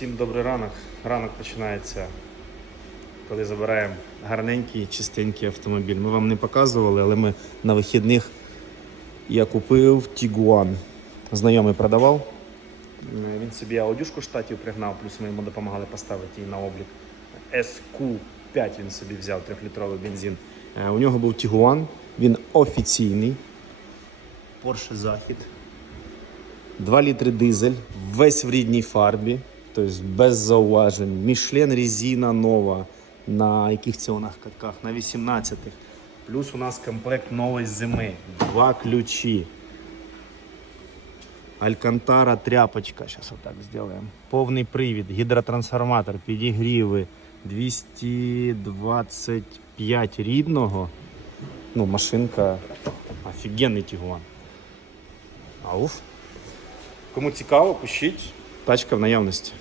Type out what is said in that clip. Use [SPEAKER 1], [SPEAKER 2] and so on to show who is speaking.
[SPEAKER 1] Всім добрий ранок. Ранок починається, коли забираємо гарненький, чистенький автомобіль. Ми вам не показували, але ми на вихідних я купив Tiguan. Знайомий продавав. Він собі аудюшку штатів пригнав, плюс ми йому допомагали поставити її на облік. SQ5 він собі взяв 3-літровий бензин. Е, У нього був Tiguan, він офіційний. Porsche Захід. 2 літри дизель, весь в рідній фарбі, тобто без зауважень. Мішлен резина нова. На яких це катках? На 18-х. Плюс у нас комплект нової зими. Два ключі. Алькантара тряпочка. Зараз отак зробимо. Повний привід, гідротрансформатор, підігріви. 225 рідного. Ну, машинка офігенний тігуан. Ауф. Кому цікаво, пишіть тачка в наявності.